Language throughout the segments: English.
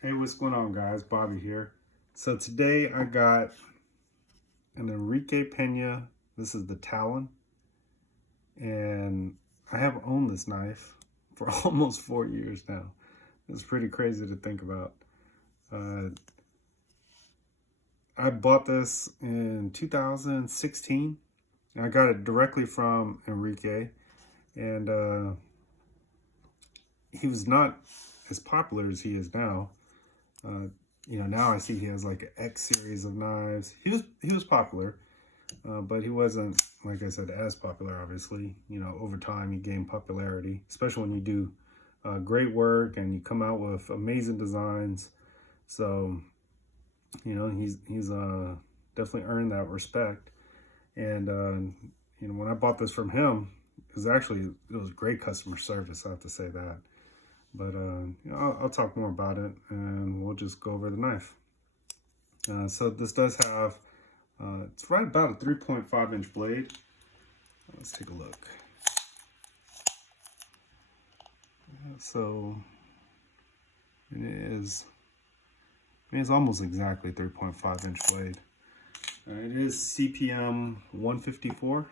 Hey, what's going on, guys? Bobby here. So today I got an Enrique Pena. This is the Talon, and I have owned this knife for almost 4 years now. It's pretty crazy to think about. I bought this in 2016. I got it directly from Enrique, and he was not as popular as he is now. Now I see he has like an X series of knives. He was popular, but he wasn't, like I said, as popular. Obviously, over time he gained popularity, especially when you do great work and you come out with amazing designs. So, he's definitely earned that respect. And when I bought this from him, it was great customer service. I have to say that. But I'll talk more about it, and we'll just go over the knife. So this does have, it's right about a 3.5-inch blade. Let's take a look. So it is almost exactly 3.5-inch blade. It is CPM 154,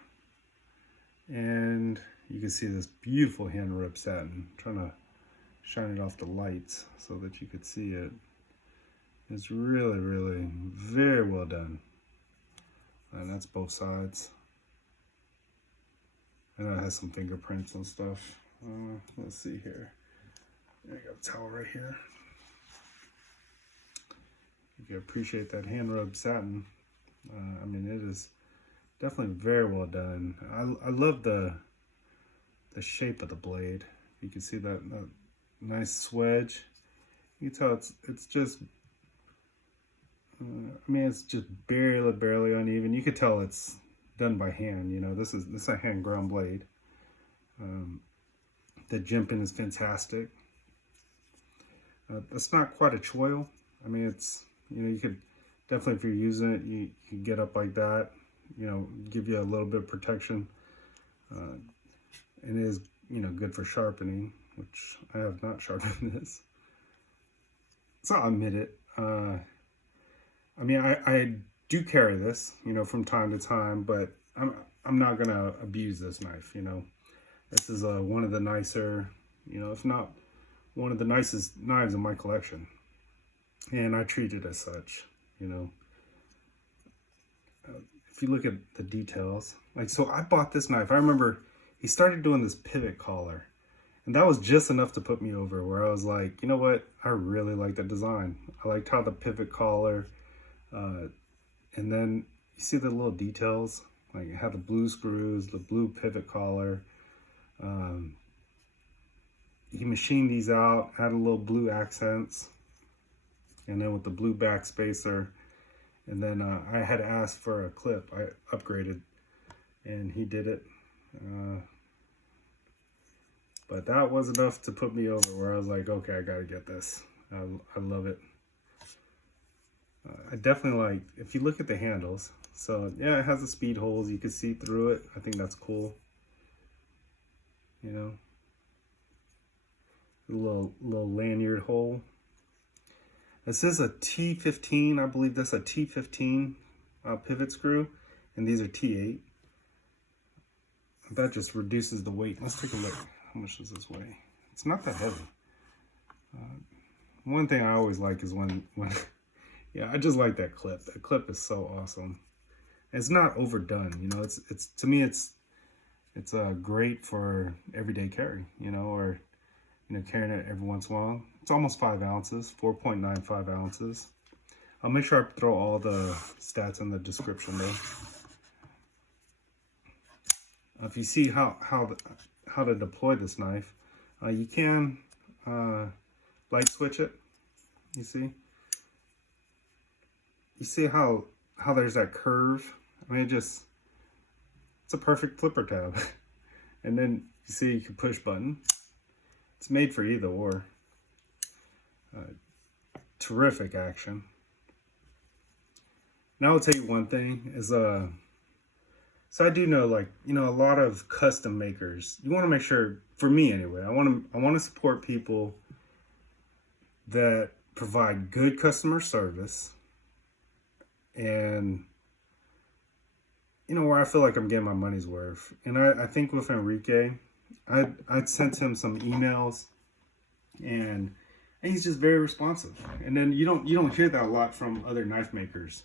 and you can see this beautiful hand rib satin. I'm trying to shine it off the lights so that you could see it. It's really, really very well done. And that's both sides. And it has some fingerprints and stuff. Let's see here. I got a towel right here. You can appreciate that hand rub satin. It is definitely very well done. I love the shape of the blade. You can see that nice swedge. You can tell it's just it's just barely uneven. You could tell it's done by hand. This is a hand ground blade. The jimping is fantastic. It's not quite a choil. It's you could definitely, if you're using it, you can get up like that. Give you a little bit of protection. It is good for sharpening, which I have not sharpened this. So I'll admit it. I do carry this, from time to time, but I'm not gonna abuse this knife. This is one of the nicer, if not one of the nicest knives in my collection, and I treat it as such. If you look at the details, so I bought this knife. I remember he started doing this pivot collar. And that was just enough to put me over, where I was like, you know what? I really like the design. I liked how the pivot collar, and then you see the little details, like it had the blue screws, the blue pivot collar. He machined these out, had a little blue accents, and then with the blue backspacer. And then I had asked for a clip. I upgraded, and he did it. But that was enough to put me over, where I was like, okay, I gotta get this. I love it. I definitely like, if you look at the handles, so yeah, it has the speed holes. You can see through it. I think that's cool. A little lanyard hole. This is a T15. I believe that's a T15 pivot screw, and these are T8. That just reduces the weight. Let's take a look. How much does this weigh? It's not that heavy. One thing I always like is when yeah, I just like that clip. That clip is so awesome. It's not overdone. It's to me it's great for everyday carry. Or carrying it every once in a while. It's almost 5 ounces, 4.95 ounces. I'll make sure I throw all the stats in the description there. If you see how to deploy this knife, you can light switch it. You see how there's that curve. It's a perfect flipper tab. And then you see you can push button. It's made for either or. Terrific action. Now I'll tell you one thing is so I do know, a lot of custom makers, you want to make sure, for me anyway, I want to support people that provide good customer service, and where I feel like I'm getting my money's worth. And I think with Enrique, I sent him some emails, and he's just very responsive. And then you don't hear that a lot from other knife makers,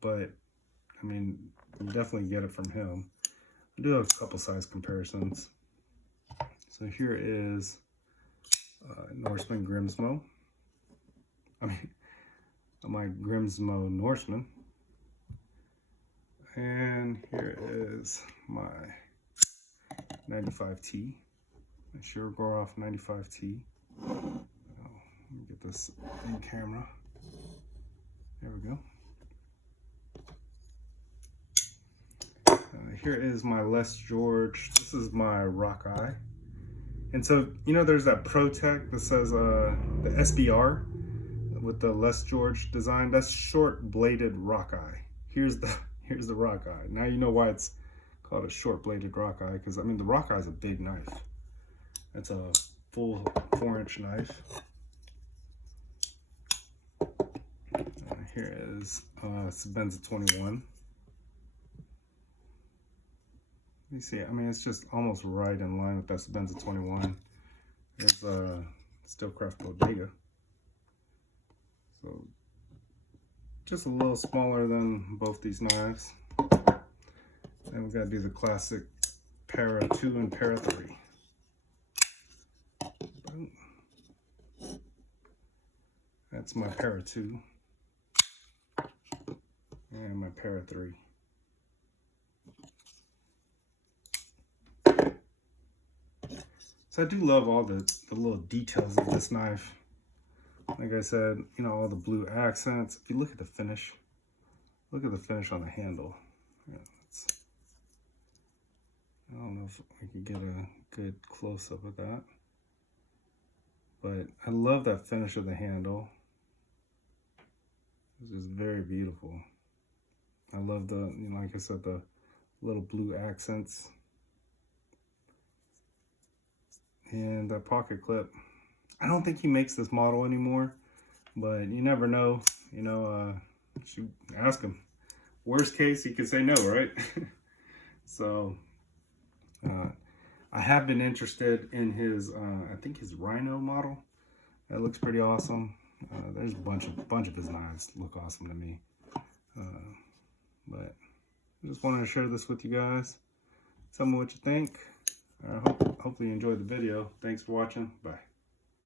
but I mean, you definitely get it from him. I do have a couple size comparisons. So here is Norseman Grimsmo. I mean, my Grimsmo Norseman. And here is my 95T. My Shirogorov 95T. Let me get this in camera. There we go. Here is my Les George. This is my rock eye. And so, there's that ProTech that says the SBR with the Les George design. That's short bladed rock eye. Here's the rock eye. Now you know why it's called a short bladed rock eye, because I mean the rock eye is a big knife. It's a full 4-inch knife. Here is Sebenza 21. You see, I mean, it's just almost right in line with that Sebenza 21. There's Steelcraft Bodega. So, just a little smaller than both these knives. And we got to do the classic Para 2 and Para 3. Boom. That's my Para 2. And my Para 3. So I do love all the little details of this knife. Like I said, all the blue accents. If you look at the finish, look at the finish on the handle. Yeah, I don't know if I could get a good close-up of that. But I love that finish of the handle. It's just very beautiful. I love the, like I said, the little blue accents. And that pocket clip. I don't think he makes this model anymore, but you never know. Should ask him. Worst case, he could say no, right? So, I have been interested in his, I think his Rhino model. That looks pretty awesome. There's a bunch of his knives look awesome to me. But I just wanted to share this with you guys. Tell me what you think. Hopefully you enjoyed the video. Thanks for watching. Bye.